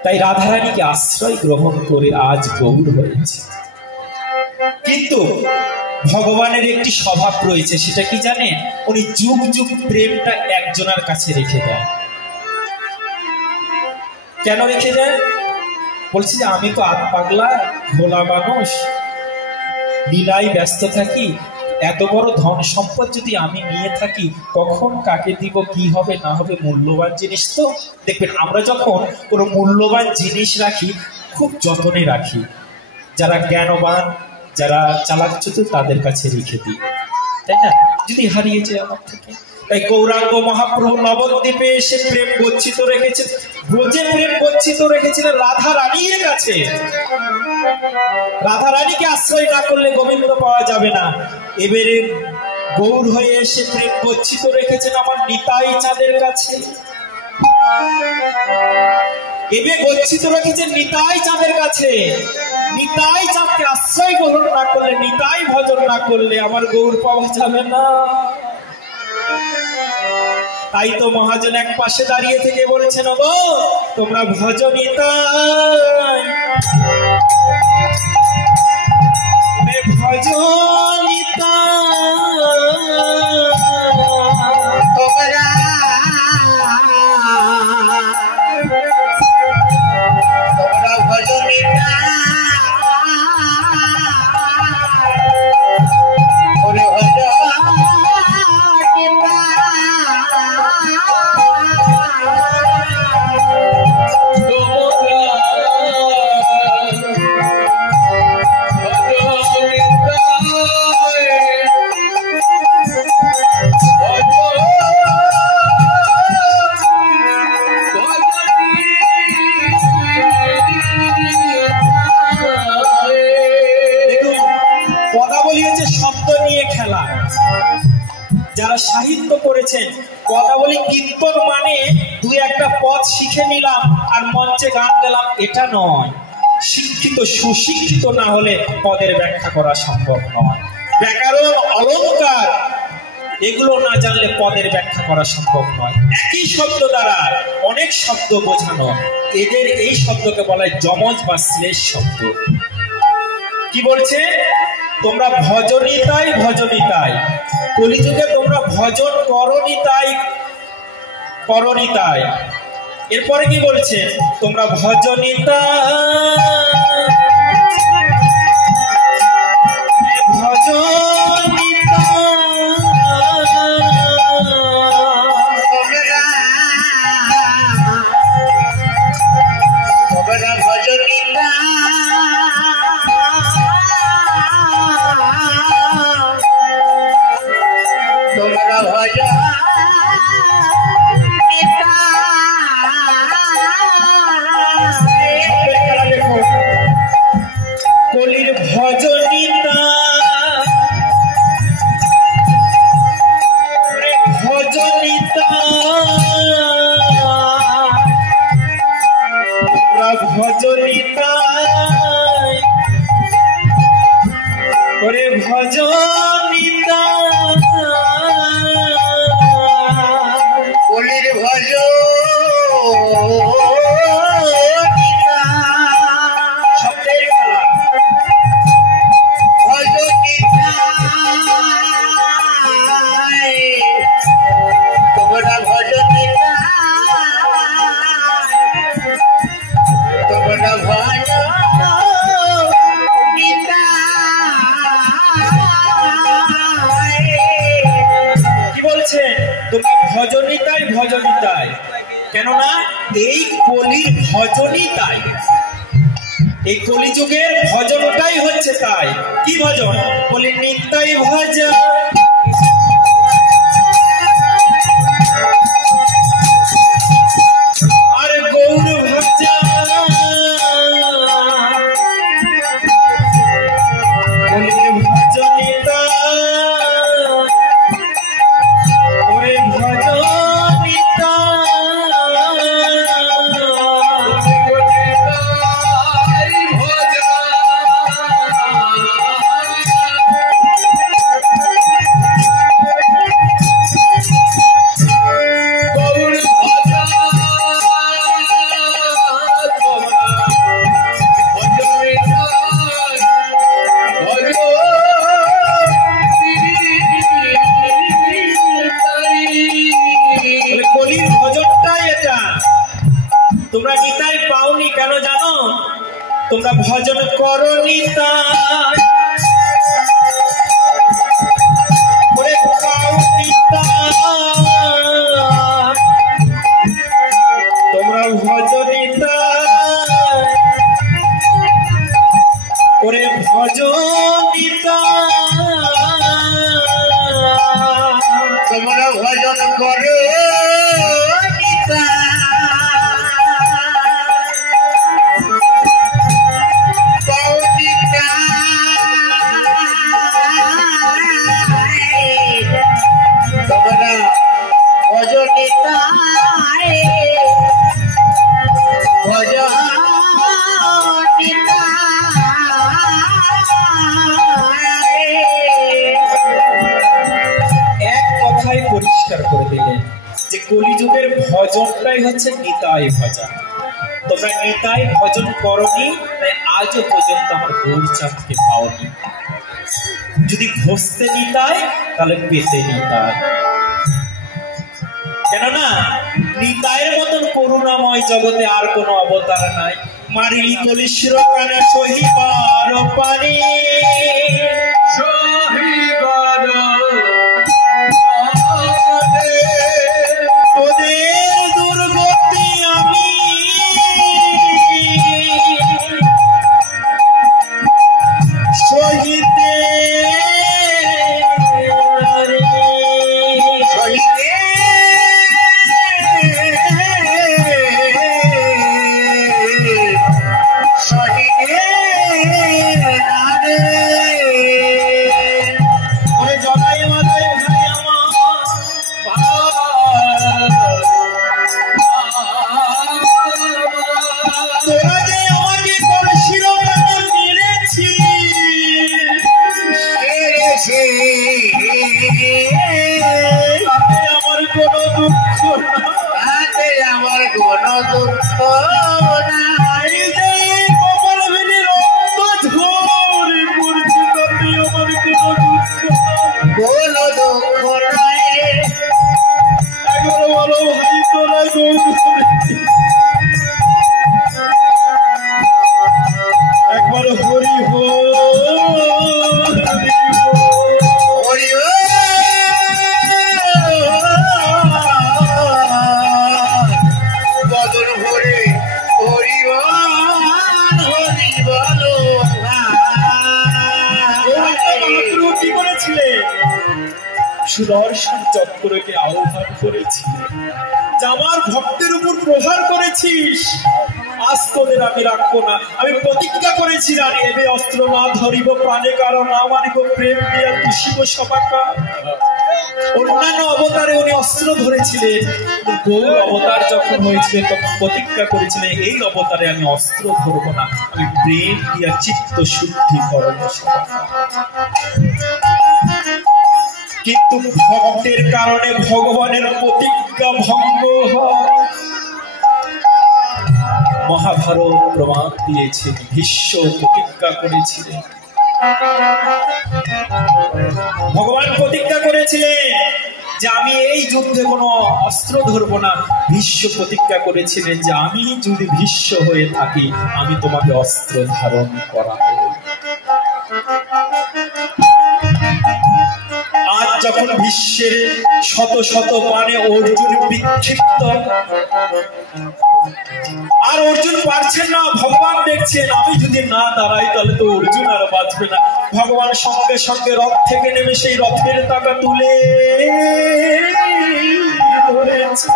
তাই রাধারানীকে আশ্রয় গ্রহণ করে আজ গৌর হয়েছে। কিন্তু ভগবানের একটি স্বভাব রয়েছে, সেটা কি জানেন? উনি যুগ যুগ প্রেমটা একজনের কাছে রেখে দেন। কেন রেখে দেন? বলছি যে আমি তো আত্মাগলা ভোলা মানুষ, লীলায় ব্যস্ত থাকি, এত বড় ধন সম্পদ যদি আমি নিয়ে থাকি, কখন কাকে দিব, কি হবে না হবে, মূল্যবান জিনিস তো। দেখবেন আমরা যখন কোনো মূল্যবান জিনিস রাখি খুব যত্নে রাখি, যারা জ্ঞানবান, যারা চালাক চতুর তাদের কাছে রেখে দিই, তাই না? যদি হারিয়ে যায় আমার থেকে, তাই গৌরাঙ্গ মহাপ্রভু নবদ্বীপে এসে প্রেম গচ্ছিত রেখেছেন। ব্রজে প্রেম গচ্ছিত রেখেছিলেন রাধা রানীর কাছে। রাধা রানীকে আশ্রয় না করলে গোবিন্দ পাওয়া যাবে না। এবারে গৌর হয়ে এসে প্রেম গচ্ছিত রেখেছেন আমার নিতাই চাঁদের কাছে। এবে গচ্ছিত রেখেছেন নিতাই চাঁদের কাছে। নিতাই চাঁদকে আশ্রয় গ্রহণ না করলে, নিতাই ভজন না করলে আমার গৌর পাওয়া যাবে না। তাই তো মহাজন এক পাশে দাঁড়িয়ে থেকে বলেছেন, গো তোমরা ভজ নিতাই, ভজ যারা সাহিত্য করেছেন পদাবলী কীর্তন মানে দুই একটা পদ শিখে নিলাম আর মঞ্চে গান গেলাম, এটা নয়। শিক্ষিত সুশিক্ষিত না হলে পদের ব্যাখ্যা করা সম্ভব নয়। ব্যাকরণ অলঙ্কার এগুলো না জানলে পদের ব্যাখ্যা করা সম্ভব নয়। একই শব্দ দ্বারা অনেক শব্দ বোঝানো, এদের এই শব্দকে বলা হয় যমজ বা শ্লেষ শব্দ। কি বলছে? তোমরা ভজনিতাই ভজনিতাই, কলিযুগে তোমরা ভজন করনিতাই করনিতাই। এরপরে কি বলছে? তোমরা ভজনিতাই কলির ভজনিতা ভজনিতা ভজনিতা করে ভজনিতা কলির ভজ ভজনিতাই ভজনিতাই, কেননা এই কলির ভজনই তাই, এই কলিযুগের ভজনটাই হচ্ছে তাই। কি ভজন? বলি নিতাই ভজন, আর গৌর ভজন, বলি ভজনিতা তোমরা নিতাই পাওনি কেন জানো? তোমরা ভজন করো নিতাই, তোমরা ভজনিতাই ওরে ভজনিতাই, তোমরা ভজন ভজনটাই হচ্ছে নিতাই ভজন। তোমরা নিতাই ভজন করনি, তাই আজও পর্যন্ত আমার গৌরচাঁদকে পাওনি। যদি ঘষতে নিতাই তাহলে পেতে নিতাই। কেননা নিতাইয়ের মতন করুণাময় জগতে আর কোন অবতার নাই। মারিলি কলিশ্র কানে সহিবার পানি, তোদের দুর্গতি আমি সহিতে একবার হরি হো সুদর্শন চক্রকে আহ্বান করেছিলেন যে আমার ভক্তের উপর প্রহার করেছিস, আজ তোদের আমি রাখবো না। আমি প্রতিজ্ঞা করেছি রানী, এবে অস্ত্র না ধরিব, প্রাণে কারো না মানিব, প্রেম দিয়া তুষিব সবাকা। অন্যান্য অবতারে উনি অস্ত্র ধরেছিলেন, গৌর অবতার যখন হয়েছিল তখন প্রতিজ্ঞা করেছিলেন এই অবতারে আমি অস্ত্র ধরবো না, আমি প্রেম দিয়া চিত্ত শুদ্ধি করব সবাকা। কিন্তু ভক্তের কারণে ভগবানের প্রতিজ্ঞা ভঙ্গ হয়। মহাভারত প্রমাণ দিয়েছে, ভীষ্ম প্রতিজ্ঞা করেছিলেন, ভগবান প্রতিজ্ঞা করেছিলেন যে আমি এই যুদ্ধে কোনো অস্ত্র ধরবো না। ভীষ্ম প্রতিজ্ঞা করেছিলেন যে আমি যদি ভীষ্ম হয়ে থাকি আমি তোমাকে অস্ত্র ধারণ করাবো। আজ যখন বিশ্বের শত শত মানে অর্জুন বিক্ষিপ্ত, আর অর্জুন পারছেন না, ভগবান দেখছেন আমি যদি না দাঁড়াই তাহলে তো অর্জুন আর বাঁচবে না। ভগবান সঙ্গে সঙ্গে রথ থেকে নেমে সেই রথের টাকা তুলে ধরেছে।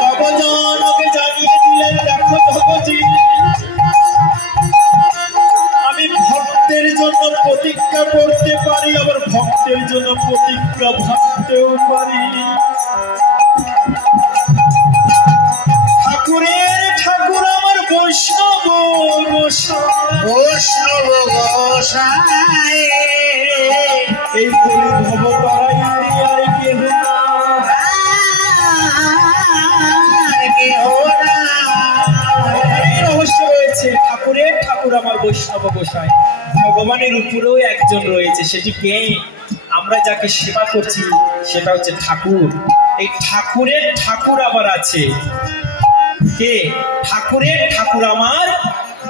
জগজনকে জানিয়ে দিলেন, দেখো ভগজি, আমি ভক্তের জন্য প্রতিজ্ঞা করতে পারি, আবার ভক্তের জন্য প্রতিজ্ঞা ভাঙতেও পারি। ঠাকুরের ঠাকুর আমার বৈষ্ণব গোসাই, এই কলি ভব তারাই আর কেহ রহস্য রয়েছে। ঠাকুরের ঠাকুর আমার বৈষ্ণব গোসাই, ভগবানের উপরেও একজন রয়েছে, সেটি কে? আমরা যাকে সেবা করছি সেটা হচ্ছে ঠাকুর। এই ঠাকুরের ঠাকুর আবার আছে কে? ঠাকুরের ঠাকুর আমার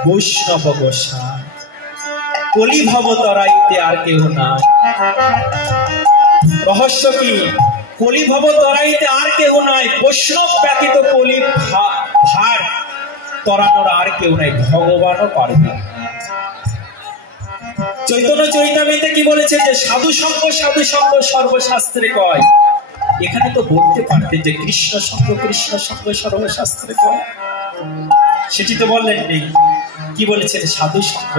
বৈষ্ণব গোসাই। কলি ভব তরাইতে আর কেহ না। রহস্য কি? কলি ভব তরাইতে আর কেহ নাই, বৈষ্ণব ব্যতীত কলি ভার তরানোর আর কেউ নাই, ভগবানও পারবে। চৈতন্য চরিতামৃতে কি বলেছে যে সাধু সঙ্গ সর্বশাস্ত্রে কয়। এখানে তো বলতে পারতেন যে কৃষ্ণ সঙ্গ সর্বশাস্ত্রে কয়, সেটি তো বললেন নেই। কি বলেছেন? সাধু সঙ্গ।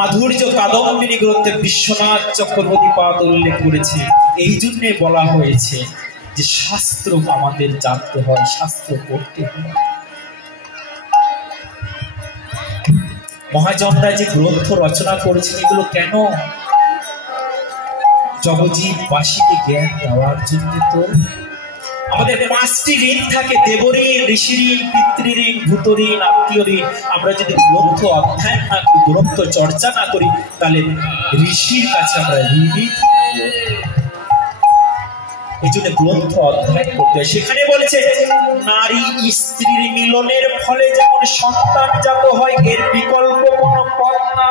মাধুর্য কাদম্বিনী গ্রন্থে বিশ্বনাথ চক্রবর্তী পাদ উল্লেখ করেছে। এই জন্যে বলা হয়েছে যে শাস্ত্র আমাদের জানতে হয়, শাস্ত্র পড়তে হয়। মহাজনরা যে গ্রন্থ রচনা করেছেন এগুলো কেন? জগজীববাসীকে জ্ঞান দেওয়ার জন্য। তো আমাদের 5টি ঋণ থাকে, দেবঋণ, ঋষি ঋণ, পিতৃঋণ, ভূত ঋণ, আত্মীয় ঋণ। আমরা যদি গ্রন্থ অধ্যয়ন না করি, গ্রন্থ চর্চা না করি, তাহলে ঋষির কাছে আমরা ঋণী থাকবো। এই জন্য গ্রন্থ অধ্যয়ন করতে হয়। সেখানে বলেছে নারী স্ত্রীর মিলনের ফলে যেমন সন্তান জাত হয়, এর বিকল্প কোনো পথ না।